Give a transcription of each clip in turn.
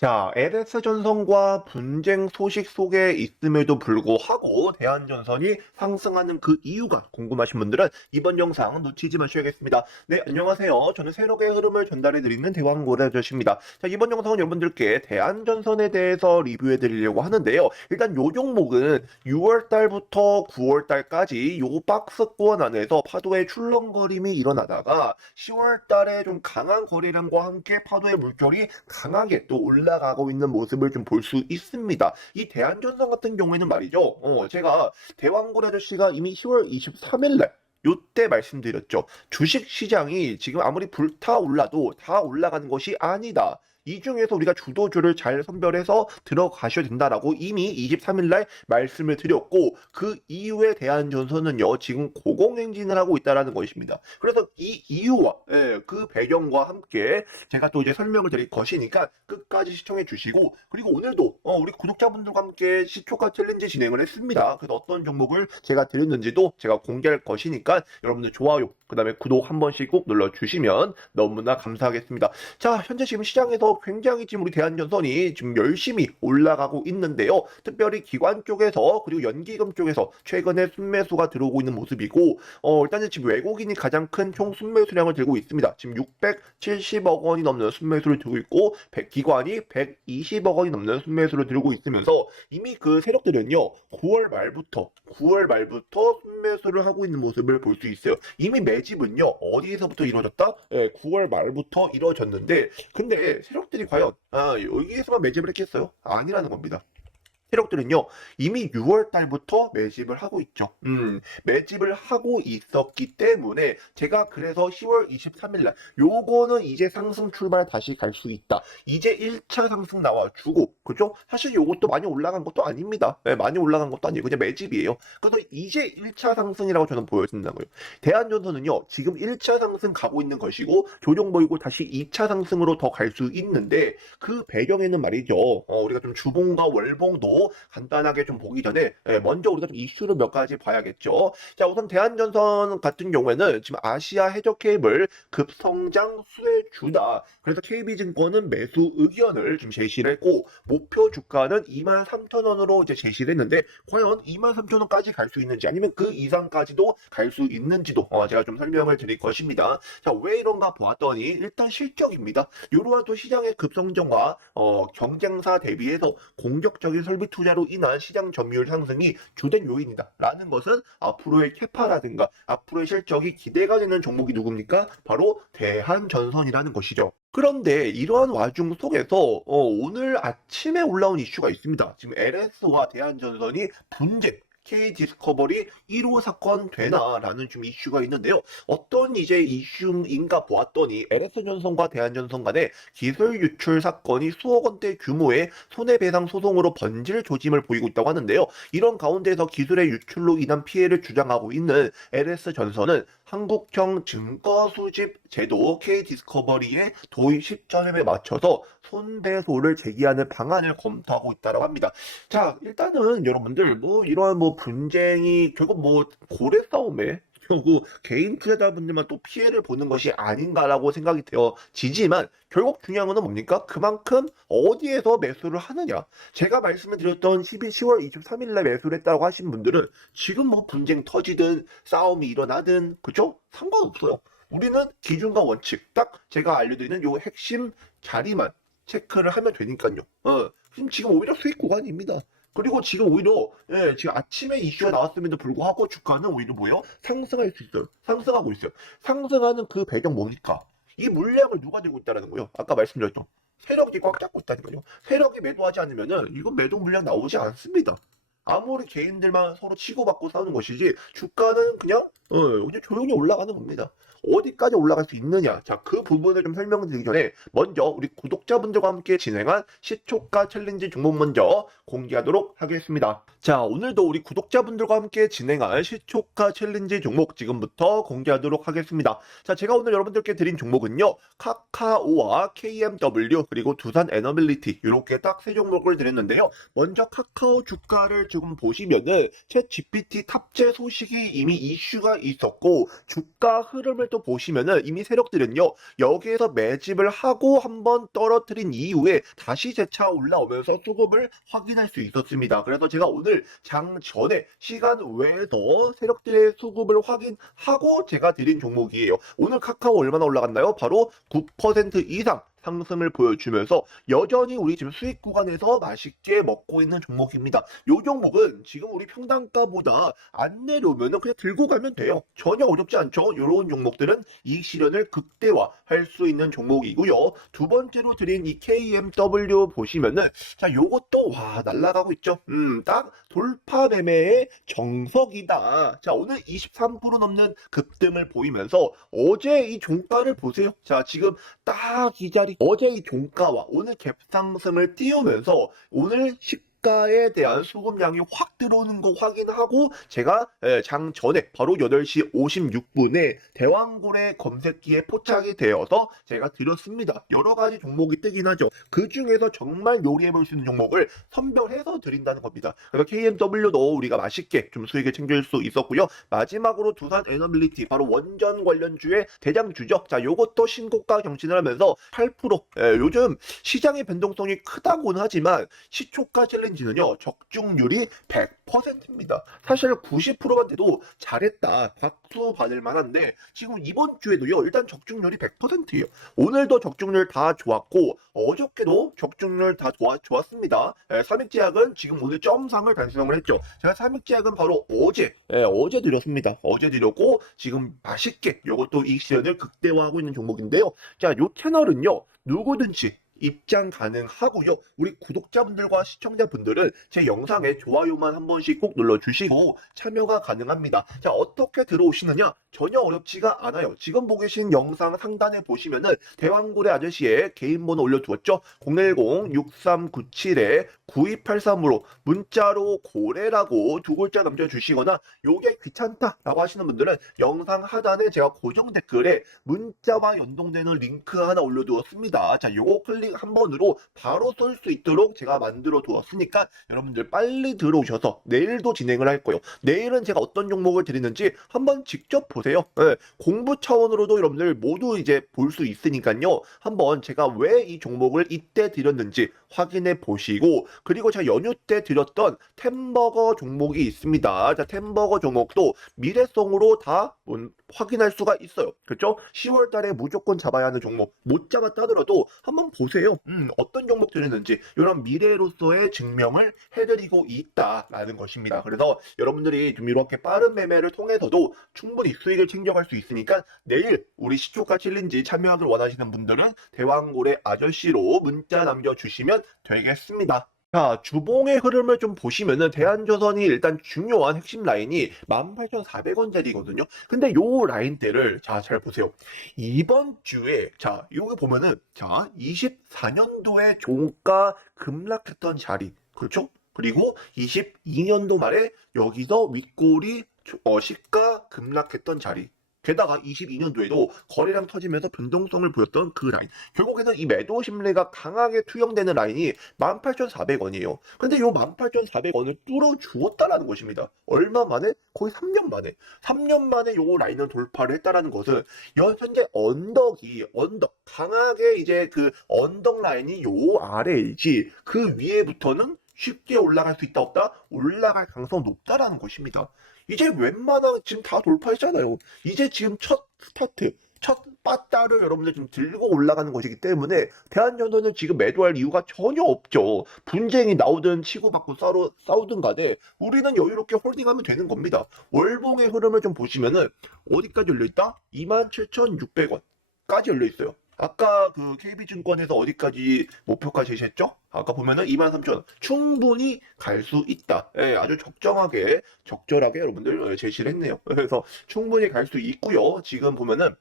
자, LS 전선과 분쟁 소식 속에 있음에도 불구하고 대한전선이 상승하는 그 이유가 궁금하신 분들은 이번 영상 놓치지 마셔야겠습니다. 네, 안녕하세요. 저는 세력의 흐름을 전달해 드리는 대왕고래저씨입니다. 자, 이번 영상은 여러분들께 대한전선에 대해서 리뷰해 드리려고 하는데요. 일단 요 종목은 6월 달부터 9월 달까지 요 박스권 안에서 파도의 출렁거림이 일어나다가 10월 달에 좀 강한 거래량과 함께 파도의 물결이 강하게 또 올라 가고 있는 모습을 좀 볼 수 있습니다. 이 대한전선 같은 경우에는 말이죠. 어, 제가 대왕고래 아저씨가 이미 10월 23일 날 요때 말씀드렸죠. 주식 시장이 지금 아무리 불타올라도 다 올라가는 것이 아니다. 이 중에서 우리가 주도주를 잘 선별해서 들어가셔야 된다라고 이미 23일 날 말씀을 드렸고 그 이후에 대한전선은요 지금 고공행진을 하고 있다라는 것입니다. 그래서 이 이유와 예, 그 배경과 함께 제가 또 이제 설명을 드릴 것이니까 끝까지 시청해 주시고 그리고 오늘도 어, 우리 구독자분들과 함께 시초가 챌린지 진행을 했습니다. 그래서 어떤 종목을 제가 드렸는지도 제가 공개할 것이니까 여러분들 좋아요 그 다음에 구독 한 번씩 꼭 눌러 주시면 너무나 감사하겠습니다. 자, 현재 지금 시장에서 굉장히 지금 우리 대한전선이 지금 열심히 올라가고 있는데요. 특별히 기관 쪽에서 그리고 연기금 쪽에서 최근에 순매수가 들어오고 있는 모습이고, 어, 일단은 지금 외국인이 가장 큰 총 순매수량을 들고 있습니다. 지금 670억 원이 넘는 순매수를 들고 있고, 백- 기관이 120억 원이 넘는 순매수를 들고 있으면서 이미 그 세력들은요, 9월 말부터, 9월 말부터 순매수를 하고 있는 모습을 볼 수 있어요. 이미 매집은요, 어디에서부터 이루어졌다? 예, 9월 말부터 이루어졌는데, 근데 세력 들이 과연, 아, 여기에서만 매집을 했겠어요? 아니라는 겁니다. 세력들은요, 이미 6월 달부터 매집을 하고 있죠. 음, 매집을 하고 있었기 때문에 제가 그래서 10월 23일 날 요거는 이제 상승 출발 다시 갈 수 있다. 이제 1차 상승 나와 주고, 그죠? 사실 요것도 많이 올라간 것도 아닙니다. 네, 많이 올라간 것도 아니고 그냥 매집이에요. 그래서 이제 1차 상승이라고 저는 보여진다고요. 대한전선은요, 지금 1차 상승 가고 있는 것이고, 조정 보이고 다시 2차 상승으로 더 갈 수 있는데, 그 배경에는 말이죠, 어, 우리가 좀 주봉과 월봉도 간단하게 좀 보기 전에, 예, 먼저 우리가 좀 이슈를 몇 가지 봐야겠죠. 자, 우선 대한전선 같은 경우에는 지금 아시아 해적 케이블 급성장 수혜주다. 그래서 KB증권은 매수 의견을 좀 제시를 했고, 목표 주가는 23,000원으로 이제 제시를 했는데, 과연 23,000원까지 갈 수 있는지, 아니면 그 이상까지도 갈 수 있는지도, 어, 제가 좀 설명을 드릴 것입니다. 자, 왜 이런가 보았더니, 일단 실적입니다. 이러한 또 시장의 급성장과, 어, 경쟁사 대비해서 공격적인 설비 투자로 인한 시장 점유율 상승이 주된 요인이다. 라는 것은 앞으로의 캐파라든가, 앞으로의 실적이 기대가 되는 종목이 누굽니까? 바로 대한전선이라는 것이죠. 그런데 이러한 와중 속에서 어, 오늘 아침에 올라온 이슈가 있습니다. 지금 LS와 대한전선이 분쟁, K 디스커버리 1호 사건 되나라는 좀 이슈가 있는데요. 어떤 이제 이슈인가 보았더니 LS전선과 대한전선 간의 기술 유출 사건이 수억 원대 규모의 손해배상 소송으로 번질 조짐을 보이고 있다고 하는데요. 이런 가운데서 기술의 유출로 인한 피해를 주장하고 있는 LS전선은 한국형 증거수집 제도 K 디스커버리의 도입 시점에 맞춰서 손배소를 제기하는 방안을 검토하고 있다고 합니다. 자, 일단은 여러분들 뭐 이러한 뭐 분쟁이 결국 뭐 고래 싸움에 결국 개인 투자자분들만 또 피해를 보는 것이 아닌가라고 생각이 되어지지만 결국 중요한 거는 뭡니까? 그만큼 어디에서 매수를 하느냐. 제가 말씀을 드렸던 12, 10월 23일 날 매수를 했다고 하신 분들은 지금 뭐 분쟁 터지든 싸움이 일어나든 그죠? 상관없어요. 우리는 기준과 원칙 딱 제가 알려드리는 요 핵심 자리만 체크를 하면 되니까요. 어, 지금 오히려 수익 구간입니다. 그리고 지금 오히려 예, 지금 아침에 이슈가 나왔음에도 불구하고 주가는 오히려 뭐요? 상승할 수 있어요. 상승하고 있어요. 상승하는 그 배경 뭡니까? 이 물량을 누가 들고 있다라는 거예요. 아까 말씀드렸던 세력이 꽉 잡고 있다는 거예요. 세력이 매도하지 않으면은 이건 매도 물량 나오지 않습니다. 아무리 개인들만 서로 치고받고 싸우는 것이지 주가는 그냥 어, 그냥 조용히 올라가는 겁니다. 어디까지 올라갈 수 있느냐. 자, 그 부분을 좀 설명드리기 전에 먼저 우리 구독자분들과 함께 진행한 시초가 챌린지 종목 먼저 공개하도록 하겠습니다. 자, 오늘도 우리 구독자분들과 함께 진행할 시초카 챌린지 종목 지금부터 공개하도록 하겠습니다. 자, 제가 오늘 여러분들께 드린 종목은요. 카카오와 KMW 그리고 두산 에너빌리티 이렇게 딱 세 종목을 드렸는데요. 먼저 카카오 주가를 지금 보시면은 챗 GPT 탑재 소식이 이미 이슈가 있었고 주가 흐름을 또 보시면은 이미 세력들은요. 여기에서 매집을 하고 한번 떨어뜨린 이후에 다시 재차 올라오면서 수급을 확인 할 수 있었습니다. 그래서 제가 오늘 장 전에 시간 외에도 세력들의 수급을 확인하고 제가 드린 종목이에요. 오늘 카카오 얼마나 올라갔나요? 바로 9% 이상 상승을 보여주면서 여전히 우리 지금 수익 구간에서 맛있게 먹고 있는 종목입니다. 이 종목은 지금 우리 평단가보다 안 내려오면 그냥 들고 가면 돼요. 전혀 어렵지 않죠. 이런 종목들은 이익 실현을 극대화할 수 있는 종목이고요. 두 번째로 드린 이 KMW 보시면은 자 요것도 와 날라가고 있죠. 음 딱 돌파 매매의 정석이다. 자 오늘 23% 넘는 급등을 보이면서 어제 이 종가를 보세요. 자 지금 딱 이 자리 어제 이 종가와 오늘 갭상승을 띄우면서 오늘 시가에 대한 수급량이 확 들어오는 거 확인하고 제가 예, 장 전에 바로 8시 56분에 대왕고래 검색기에 포착이 되어서 제가 드렸습니다. 여러 가지 종목이 뜨긴 하죠. 그 중에서 정말 요리해 볼 수 있는 종목을 선별해서 드린다는 겁니다. 그래서 KMW도 우리가 맛있게 좀 수익을 챙길 수 있었고요. 마지막으로 두산 에너빌리티 바로 원전 관련주의 대장주죠. 자, 요것도 신고가 경신을 하면서 8% 예, 요즘 시장의 변동성이 크다고는 하지만 시초가 챌린지는요. 적중률이 100%입니다. 사실 90%만 돼도 잘했다. 박수 받을 만한데 지금 이번 주에도요. 일단 적중률이 100%예요. 오늘도 적중률 다 좋았고 어저께도 적중률 다 좋아, 좋았습니다. 예, 삼익제약은 지금 오늘 점상을 달성을 했죠. 제가 삼익제약은 바로 어제 예, 어제 드렸습니다. 어제 드렸고 지금 맛있게 이것도 이익 실현을 극대화하고 있는 종목인데요. 자, 요 채널은요. 누구든지 입장 가능하고요. 우리 구독자분들과 시청자분들은 제 영상에 좋아요만 한 번씩 꼭 눌러주시고 참여가 가능합니다. 자, 어떻게 들어오시느냐? 전혀 어렵지가 않아요. 지금 보고 계신 영상 상단에 보시면은 대왕고래 아저씨의 개인 번호 올려두었죠? 010-6397-9283으로 문자로 고래라고 두 글자 남겨주시거나 요게 귀찮다라고 하시는 분들은 영상 하단에 제가 고정 댓글에 문자와 연동되는 링크 하나 올려두었습니다. 자, 요거 클릭 한 번으로 바로 쏠 수 있도록 제가 만들어 두었으니까 여러분들 빨리 들어오셔서 내일도 진행을 할 거예요. 내일은 제가 어떤 종목을 드리는지 한번 직접 보세요. 예, 공부 차원으로도 여러분들 모두 이제 볼 수 있으니까요. 한번 제가 왜 이 종목을 이때 드렸는지 확인해 보시고 그리고 제가 연휴 때 드렸던 템버거 종목이 있습니다. 자, 템버거 종목도 미래성으로 다 음, 확인할 수가 있어요. 그렇죠? 10월 달에 무조건 잡아야 하는 종목 못 잡았다 하더라도 한번 보세요. 음, 어떤 종목 드렸는지 이런 미래로서의 증명을 해드리고 있다라는 것입니다. 그래서 여러분들이 좀 이렇게 빠른 매매를 통해서도 충분히 수익을 챙겨갈 수 있으니까 내일 우리 시초가 챌린지 참여하길 원하시는 분들은 대왕고래 아저씨로 문자 남겨주시면 되겠습니다. 자, 주봉의 흐름을 좀 보시면은 대한조선이 일단 중요한 핵심 라인이 18,400원짜리거든요. 근데 요 라인대를 자, 잘 보세요. 이번 주에 자, 요거 보면은 자, 24년도에 종가 급락했던 자리. 그렇죠? 그리고 22년도 말에 여기서 윗골이 어, 시가 급락했던 자리. 게다가 22년도에도 거래량 터지면서 변동성을 보였던 그 라인. 결국에는 이 매도 심리가 강하게 투영되는 라인이 18,400원이에요. 근데 이 18,400원을 뚫어 주었다라는 것입니다. 얼마 만에? 거의 3년 만에. 3년 만에 이 라인을 돌파를 했다라는 것은 현재 언덕이 언덕 강하게 이제 그 언덕 라인이 요 아래이지 그 위에부터는 쉽게 올라갈 수 있다 없다? 올라갈 가능성 높다라는 것입니다. 이제 웬만한 지금 다 돌파했잖아요. 이제 지금 첫 스타트, 첫 빠따를 여러분들 좀 들고 올라가는 것이기 때문에 대한연도는 지금 매도할 이유가 전혀 없죠. 분쟁이 나오든 치고받고 싸우, 싸우든 간에 우리는 여유롭게 홀딩하면 되는 겁니다. 월봉의 흐름을 좀 보시면은 어디까지 열려있다? 27,600원까지 열려있어요. 아까 그 KB증권에서 어디까지 목표가 제시했죠? 아까 보면은 23,000원. 충분히 갈 수 있다. 예, 아주 적정하게, 적절하게 여러분들 예, 제시를 했네요. 그래서 충분히 갈 수 있고요. 지금 보면은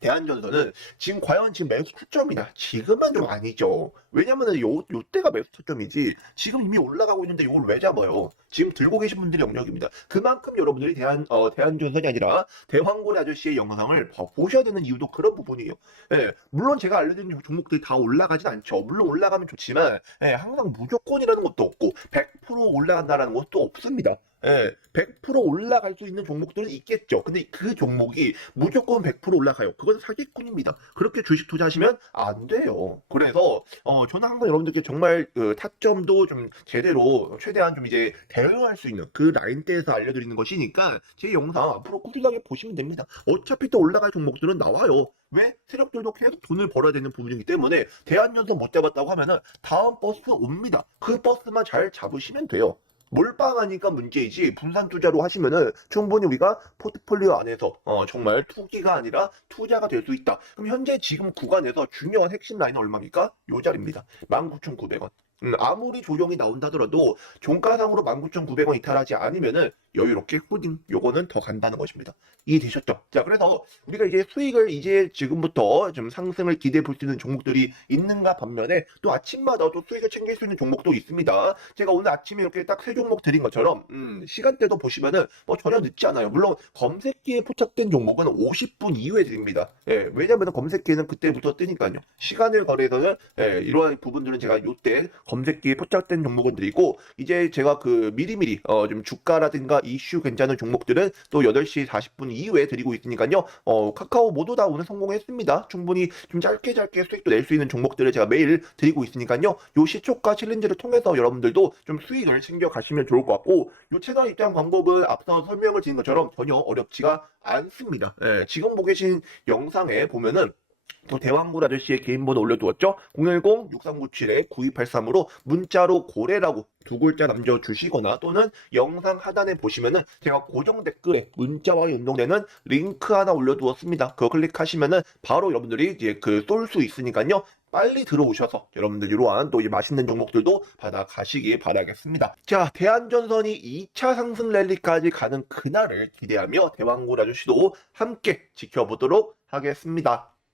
대한전선은 지금 과연 지금 매수 초점이냐? 지금은 좀 아니죠. 왜냐면은 요, 요 때가 매수 초점이지. 지금 이미 올라가고 있는데 이걸 왜 잡아요? 지금 들고 계신 분들의 영역입니다. 그만큼 여러분들이 대한, 어, 대한전선이 아니라 대황고래 아저씨의 영상을 봐- 보셔야 되는 이유도 그런 부분이에요. 예, 물론 제가 알려드린 종목들이 다 올라가진 않죠. 물론 올라가면 좋지만, 예, 항상 무조건이라는 것도 없고, 100% 올라간다라는 것도 없습니다. 예, 100% 올라갈 수 있는 종목들은 있겠죠. 근데 그 종목이 무조건 100% 올라가요. 그건 사기꾼입니다. 그렇게 주식 투자하시면 안 돼요. 그래서 어, 저는 항상 여러분들께 정말 그 타점도 좀 제대로 최대한 좀 이제 대응할 수 있는 그 라인대에서 알려드리는 것이니까 제 영상 앞으로 꾸준하게 보시면 됩니다. 어차피 또 올라갈 종목들은 나와요. 왜? 세력들도 계속 돈을 벌어야 되는 부분이기 때문에 대한연선 못 잡았다고 하면은 다음 버스 옵니다. 그 버스만 잘 잡으시면 돼요. 몰빵하니까 문제이지 분산 투자로 하시면은 충분히 우리가 포트폴리오 안에서 어, 정말 투기가 아니라 투자가 될 수 있다. 그럼 현재 지금 구간에서 중요한 핵심 라인은 얼마입니까? 요 자리입니다. 19,900원. 음, 아무리 조정이 나온다 하더라도 종가상으로 19,900원 이탈하지 않으면은 여유롭게 호딩 요거는 더 간다는 것입니다. 이해되셨죠? 자, 그래서 우리가 이제 수익을 이제 지금부터 좀 상승을 기대해 볼 수 있는 종목들이 있는가 반면에 또 아침마다 또 수익을 챙길 수 있는 종목도 있습니다. 제가 오늘 아침에 이렇게 딱 세 종목 드린 것처럼 음, 시간대도 보시면은 뭐 전혀 늦지 않아요. 물론 검색기에 포착된 종목은 50분 이후에 드립니다. 예, 왜냐면은 검색기에는 그때부터 뜨니까요. 시간을 거래해서는 예, 이러한 부분들은 제가 요때 검색기에 포착된 종목은 드리고 이제 제가 그 미리미리 어, 좀 주가라든가 이슈 괜찮은 종목들은 또 8시 40분 이후에 드리고 있으니까요. 어, 카카오 모두 다 오늘 성공했습니다. 충분히 좀 짧게 짧게 수익도 낼 수 있는 종목들을 제가 매일 드리고 있으니까요. 요 시초가 챌린지를 통해서 여러분들도 좀 수익을 챙겨 가시면 좋을 것 같고 요 채널 입장 방법은 앞서 설명을 드린 것처럼 전혀 어렵지가 않습니다. 예, 지금 보고 계신 영상에 보면은 또 대왕굴 아저씨의 개인 번호 올려두었죠? 010-6397-9283으로 문자로 고래라고 두 글자 남겨주시거나 또는 영상 하단에 보시면은 제가 고정 댓글에 문자와 연동되는 링크 하나 올려두었습니다. 그거 클릭하시면은 바로 여러분들이 이제 그 쏠 수 있으니까요. 빨리 들어오셔서 여러분들 이러한 또 이제 맛있는 종목들도 받아 가시기 바라겠습니다. 자, 대한전선이 2차 상승 랠리까지 가는 그날을 기대하며 대왕굴 아저씨도 함께 지켜보도록 하겠습니다.